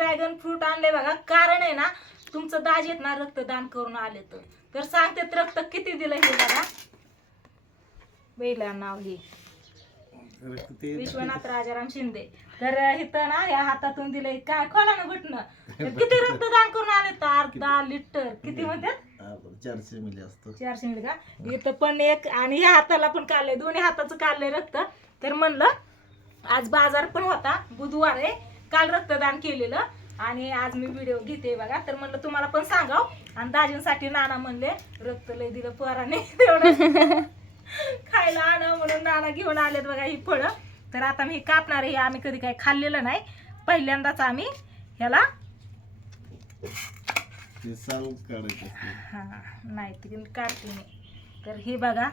Dragon fruit आणले बघा. कारण आहे ना तुमचं दाजीत ना रक्तदान करून आले तर. तर सांगते रक्त किती दिलं हे बघा. बैला नाव हे. विश्वनाथ राजाराम शिंदे. तर इथं ना या हातातून दिलंय काय? खोला ना घुटणं किती रक्तदान करून आले तर? अर्धा लिटर. किती म्हणतात? चारशे मिली असतो. चारशे मिनिट का? इथं पण एक आणि ह्या हाताला पण काढलंय. दोन्ही हाताचं काढलंय रक्त. तर म्हणलं आज बाजार पण होता. बुधवार आहे. काल रक्तदान केलेलं आणि आज मी व्हिडिओ घेते बघा. तर म्हणलं तुम्हाला पण सांगाव. आणि दाजींसाठी नाना म्हणले रक्त लय दिलं पोराने. तेवढं खायला आणा म्हणून नाना घेऊन आलेत बघा ही फळं. तर आता मी हे कापणार आहे. हे आम्ही कधी काही खाल्लेलं नाही. पहिल्यांदाच आम्ही ह्याला हा नाही ते काढते मी. तर हे बघा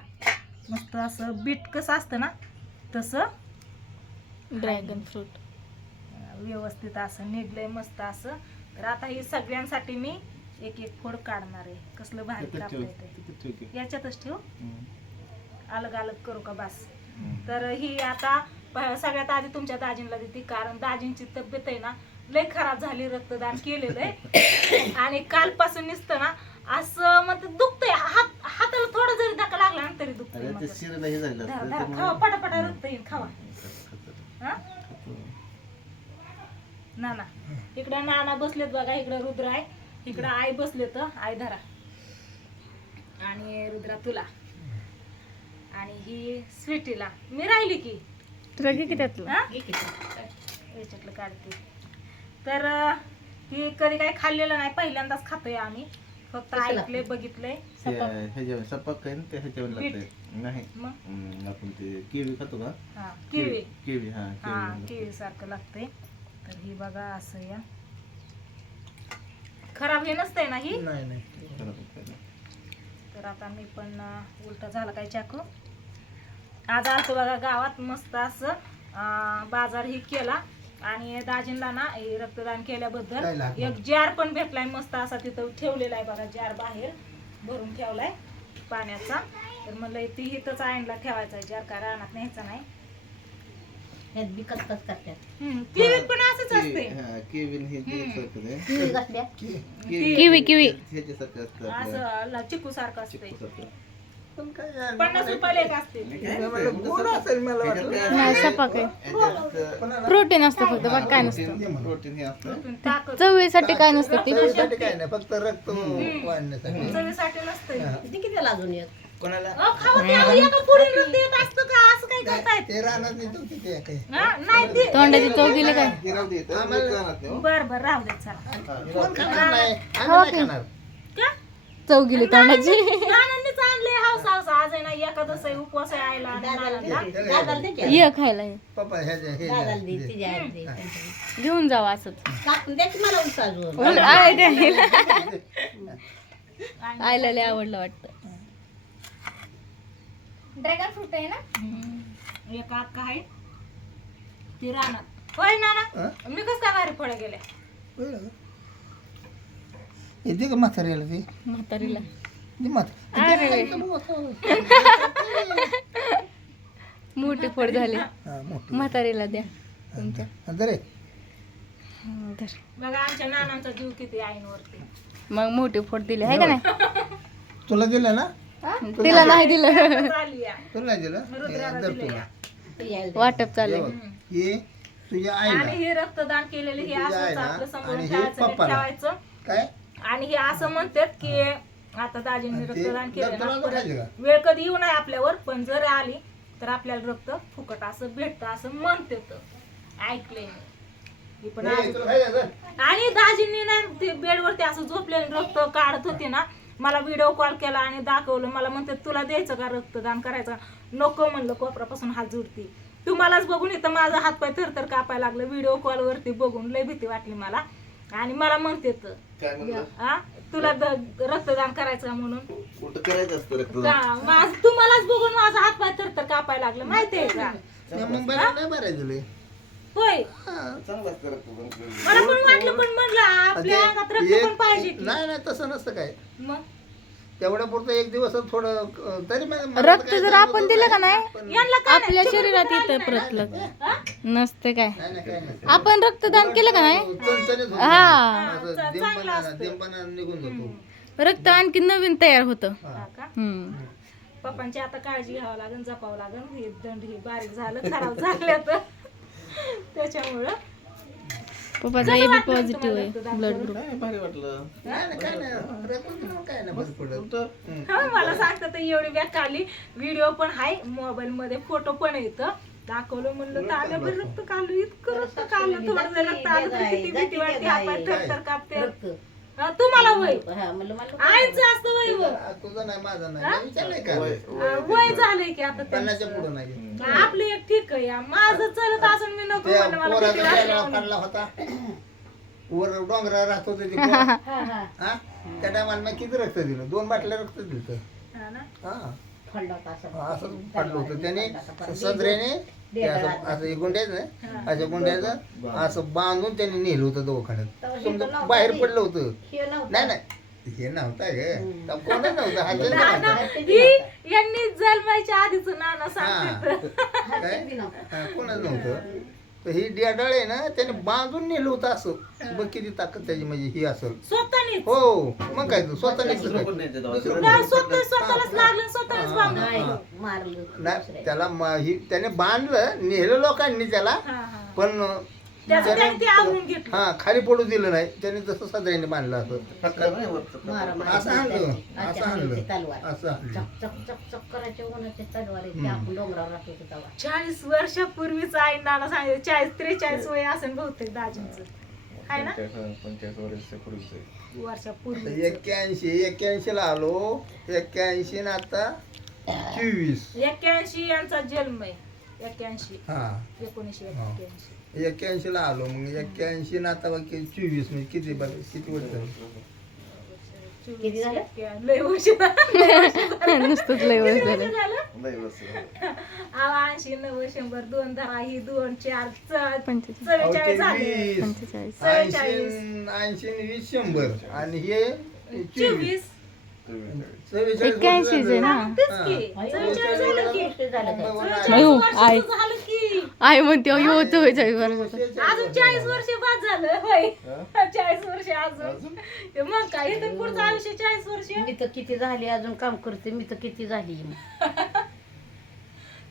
मस्त असं बीट कसं असतं ना तसं ड्रॅगन फ्रूट व्यवस्थित असं निघलंय मस्त असं तर आता हे सगळ्यांसाठी मी एक एक फोड काढणार आहे कसलं भारी कापता येते. याच्यातच ठेव. अलग अलग करू का बस. तर ही आता सगळ्यात आधी तुमच्या दाजींला देते कारण दाजींची तब्येत आहे ना लय खराब झाली रक्तदान केलेलं आहे आणि कालपासून नुसतं ना असं म्हणते दुखतंय हात हाताला थोडा जरी धक्का लागला ना तरी दुखतंय अरे ते म्हणतात. शिरेला झालं धरा, असतं धरा, त्यामुळे- खावा पटापटा रक्त येईल खावा हा? नाना इकडं नाना बसलेत बघा इकडं रुद्र आहे. इकडं आई बसलेत आई धरा. आणि रुद्रा तुला. आणि ही स्वीटीला. मी राहिली की. तुला घे की त्यातलं. हा? याच्यातलं काढते. तर अं, ही कधी काही खाल्लेलं नाही. पहिल्यांदाच खातोय आम्ही. फक्त ऐकले बघितले ते ह्याच्यावर सपाक. आहे ना? ते ह्याच्यावर बीट. लागतंय. नाही. मग? हम्म, आपण ते केवी खातो का? हा केळी केवी हा हा केवी केळी सारखं लागतंय. तर ही बघा असं या. खराब हे नसतंय ना ही? नाही नाही. तर आता मी पण उलटा झाला काय चाकू? आज आलतो बघा गावात मस्त असं अं, बाजार ही केला. आणि दाजींला ना हे रक्तदान केल्याबद्दल एक जार पण भेटलाय मस्त असा तिथं ठेवलेला आहे बघा जार बाहेर भरून ठेवलाय पाण्याचा. तर म्हणलं ती इथंच आईनला ठेवायचा जार का रानात न्यायचा नाही. ह्यात बी कचकच करतात. पण असते. हा, केवीन हे. सारखं आहे. किवी कसल्या? किवी किवी ह्याच्यासारखं असतं आपलं. असं चिकू सारखं असते. चिक्कूसारखं. पन्नास रुपयाला एक असते. हे काय नसतं, ह्याच्यात काय नाही असतं? सपाक आहे. ह्याच्यात प्रोटीन असतं फक्त बाकी काय नसतं. प्रोटीन प्रोटीन हे असतं. ताकद. चवीसाठी काय नसतं ते काय नाही फक्त रक्त वाढण्यासाठी. चवीसाठी नसतंय. किती किती अजून एक? कोणाला अहो, खाऊ द्या, अहो, एका पोरीला देत असतं का असं काय करतायत ते रानात नेतो तिथे काही हा? नाही ते तोंडाची चव काय हे हो. बर बर राहू दे चला कोण खाणार नाही आम्ही हो नाही की? खाणार का चव गेली तोंडाची नानांनीच आणले हाऊस हाऊस आज आहे ना एकादश आहे उपवास आहे आयला आणि नानांना. दादाला दे की. ये खायला ये. पप्पा ह्याच्या हे दादाला द्या, दे दे. तिच्या आईला दे त्यांच्या. घेऊन जावा असंच कापून द्या की मला. आईला लय आवडलं वाटतं ड्रॅगन फ्रूट आहे ना. एक अक्का आहे ती रानात. होय नाना. मी कस काय बाहेर फळ गेले? बरं. येते का म्हाताऱ्याला ते? म्हातारीला. दे म्हात- अरे रे. मोठी? फोड झाली. हा, मोठी. म्हातारीला द्या. तुमच्या हा, दे रे. हं, धर. बघा आमच्या नानांचा जीव किती आईनवरती मग मोठी फोड दिली आहे का नाही? तुला दिलं ना? तिला नाही दिलं. तुला नाही दिलं हे, दर तुला. वाटप चालू हे आहे. हे तुझ्या आणि आईला हे रक्तदान केलेलं हे तुझ्या असंच आईला आपलं समोर आणि हे ठेवायचं पप्पाला. ठेवायचं काय आणि हे असं म्हणतात की आता दाजींनी आणि ते रक्तदान केलं ना खायचं का? वेळ कधी येऊ नये आपल्यावर पण जर आली तर आपल्याला रक्त फुकट असं भेटतं असं म्हणतात. हे पण हे, आज- तुला खायचं का? आणि दाजींनी ना ते बेडवरती असं झोपलेलं रक्त काढत होते ना मला व्हिडिओ कॉल केला आणि दाखवलं. मला म्हणते तुला द्यायचं का रक्तदान करायचं? नको म्हणलं कोपरापासून हात जोडती. तुम्हालाच बघून इथं माझा हातपाय थरथर कापायला लागलं. व्हिडिओ कॉल वरती बघून लय भीती वाटली मला. आणि मला म्हणते तर, हा तुला रक्तदान करायचं म्हणून. कुठं करायचं तुम्हालाच बघून माझा हातपाय थरथर कापायला लागलं. माहितीये का? होय. चांगलं असतं रक्तदान केलेलं. मला पण वाटलं पण म्हणलं आपल्या अंगात रक्त पण पाहिजे की. नाही नाही तसं नसतं काय. मग? तेवढ्या पुरतं एक दिवस थोडं अं, तरी मला रक्त काय जर जाणवत आपण दिलं का नाही? पण- यांना काय आपल्या शरीरात येतं परत नसते काय. नाही, नाही, काय नाही. आपण रक्तदान केलं का नाही? चणचणीत होतं. हा. असं चा- दिंपणा- चांगलं असतं. दिंपणा निघून जातो. रक्त आणखी नवीन तयार होतं. हा का? हम्म. पप्पांची आता काळजी घ्यावं लागेल जपावं लागेल. हे दंड हे बारीक झालं खराब झालं तर. त्याच्यामुळं. पप्पाचा ए बी पॉझिटिव्ह आहे ब्लड ग्रुप भारी वाटलं. हं. मला सांगतात तर एवढी बॅग काढली व्हिडिओ पण आहे मोबाईल मध्ये फोटो पण येतं दाखवलं म्हणलं तर आल्या बरं रक्त काढलं इतकं रक्त काढलं थोडं जर रक्त आलं तर किती भीती वाटते हातपाय थरथर कापते. रक्त. तुम्हाला वय. हा म्हणलं मला आईचं असतं वय व. तुझं तुझं नाही माझं नाही. मी विचारलंय का? वय हा, वय झालंय की आता पन्नासच्या त्यांचं. पुढं नाही आपली एक ठीक आहे. माझं चालत असून मी नको त्या म्हणलं मला पोराचा भीती वाटली डोंगरावर म्हणून. होता. वर डोंगरा राहत होते ते पोर. हा हा. हा? त्या टायमाला मी किती रक्त दिलं? दोन बाटल्या रक्त दिलं. हा ना? हा. होता असं असं पडलं होतं. त्याने सदरेने असं असं हे गुंड्याचं असं गुंड्याचं असं बांधून त्यांनी नेलं होतं दवाखान्यात. समजा बाहेर पडलं होतं. हे नव्हतं. नाही नाही. हे नव्हतं ग. कोणच नव्हतं हालचाल नव्हतं. ही यांनी जन्मायच्या आधीच नाना सांगते हा काय हा, कोणच नव्हतं? तर ही डियाडाळ आहे ना त्याने बांधून नेलं होतं असं. बघ किती ताकद त्याची म्हणजे ही असेल. स्वतःने हो मग काय तू? स्वतः स्वतःलाच लागलं स्वतःच बांधलं. नाही मारलं. नाही त्याला म- ही त्याने बांधलं नेलं लोकांनी त्याला. पण त्याचं त्याने त्याने ते आवरून घेतलं. हा खाली पडू दिलं नाही. त्याने जसं सदऱ्याने बांधलं असं. मारा असं आणलं असं अच्छा आणलं तलवार. असं आणलं. चक चक चक चक करायचे उन्हाचे तलवार आहे, ते आपण डोंगरावर चाळीस वर्षापूर्वीच आई नाना सांगितलं चाळीस त्रेचाळीस वय असेल बहुतेक दाजींच. आहे ना. वर्षापूर्वी एक्क्याऐंशी एक्क्याऐंशी ला आलो. एक्क्याऐंशी ना आता चोवीस. एक्क्याऐंशी यांचा जन्म आहे. एक्क्याऐंशी. हा. एकोणीसशे. एक्क्याऐंशी. एक्क्याऐंशी ला आलो मग एक्क्याऐंशी ना आता बाकी चोवीस म्हणजे किती बघ किती वर्ष झाली? किती झालं? एक्क्या- लय वर्ष. नुसतंच लय वय झालं किती झालं लय वर्ष झालं. अहो, ऐंशी नव्वद शंभर दोन दहा ही दोन चार च- पंचेचाळीस अहो, ते चव्वेचाळीस झाले वीस पंचेचाळीस चव्वेचाळीस. ऐंशी ऐंशी वीस शंभर आणि हे चोवीस चोवीस आहे. ना तेच. की चव्वेचाळीस झालं की झालं. झालं आई म्हणते यो चव्वेचाळीस वर्षाचा. अजून चाळीस वर्ष बाद झालं होय. हा? चाळीस वर्ष अजून. मग काय इथून पुढचं आयुष्य चाळीस वर्ष? मी तर किती झाली अजून काम करते मी तर किती झाली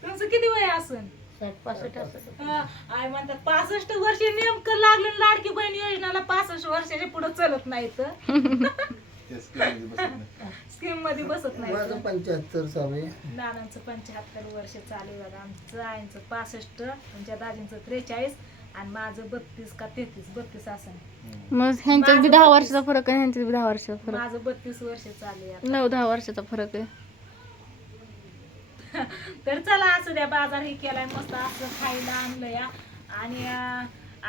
तुमचं किती वय असून? साठ पासष्ट असं. हा, आय म्हणतात पासष्ट वर्ष नेमकं लागलं लाडकी बहीण योजनाला पासष्ट वर्षाच्या पुढे चलत नाही तर स्कीममध्ये बसत नाही. माझं पंच्याहत्तर नानांचं पंच्याहत्तर वर्ष चालू आहे बघा. आमचं आईंचं पासष्ट तुमच्या दाजींचं त्रेचाळीस आणि माझं बत्तीस का तेहतीस. बत्तीस असं मग ह्यांच्यात बी दहा वर्षाचा फरक आहे ह्यांच्यात बी दहा वर्षाचा फरक. माझं बत्तीस वर्ष चालू आहे आता. नऊ दहा वर्षाचा फरक आहे. तर चला असू द्या बाजार हे केलाय मस्त असं खायला आणलं या आणि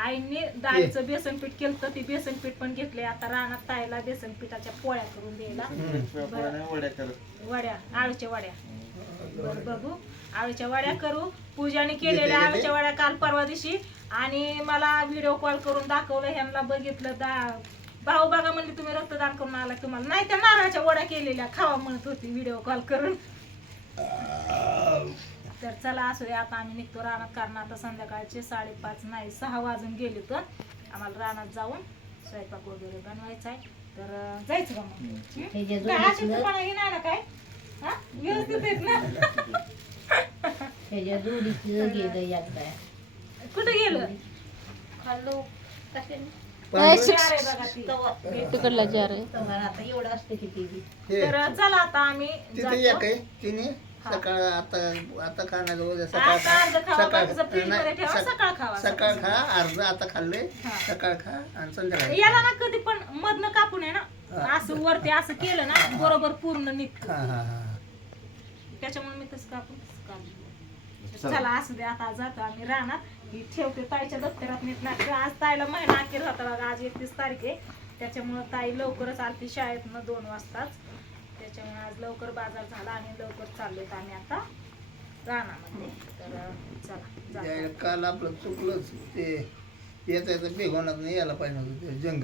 आईने डाळीचं बेसन पीठ केलं तर ती बेसन पीठ पण घेतले आता रानात ताईला बेसन पिठाच्या पोळ्या करून द्यायला. वड्या आळूच्या वड्या. बरं बघू आळूच्या वड्या करू. पूजाने केलेल्या आळूच्या वड्या काल परवा दिवशी. आणि मला व्हिडिओ कॉल करून दाखवलं ह्यांना बघितलं दा भाऊ बघा म्हणले तुम्ही रक्तदान करून आला तुम्हाला? नाही त्या नारळाच्या वड्या केलेल्या. खावा म्हणत होती व्हिडिओ कॉल करून. तर चला असू दे आता आम्ही निघतो रानात कारण आता संध्याकाळचे साडेपाच नाही सहा वाजून गेले तर आम्हाला रानात जाऊन स्वयंपाक वगैरे बनवायचा आहे. तर जायचं का मग? हं? नाही ना काय? हा? व्यवस्थित आहेत ना? कुठे गेलं? खाल्लो. तिकडला आहे. हे तर चला आता आम्ही सकाळ आता आता उद्या सकाळ आता अर्ध खा सकाळ बाकीचं फ्रीजमध्ये नाही, ठेवा, सक- सकाळ खावा. सकाळ खा अर्ध आता खाल्ले हा. सकाळ खा आणि संध्याकाळी याला ना कधी पण मधनं कापून आहे ना हा. असं वरती असं केलं ना बरोबर पूर्ण निघत. हा हा हा. त्याच्यामुळे मी तसं कापून तसं काढलं. चला. असू दे आता जातो आम्ही राहणार ही ठेवते ताईच्या दप्तरात नीट नाटक आज ताईला महिना अखेर होता बघा आज एकतीस तारीख आहे. त्याच्यामुळं ताई लवकरच आलती शाळेतनं दोन वाजताच. त्याच्यामुळे आज लवकर बाजार झाला आणि लवकर चाललोय आम्ही आता रानामध्ये. तर चला जातो. काल आपलं चुकलंच. ते येता येतं बेगोनात नाही यायला पाहिजे होतं ते जंगल.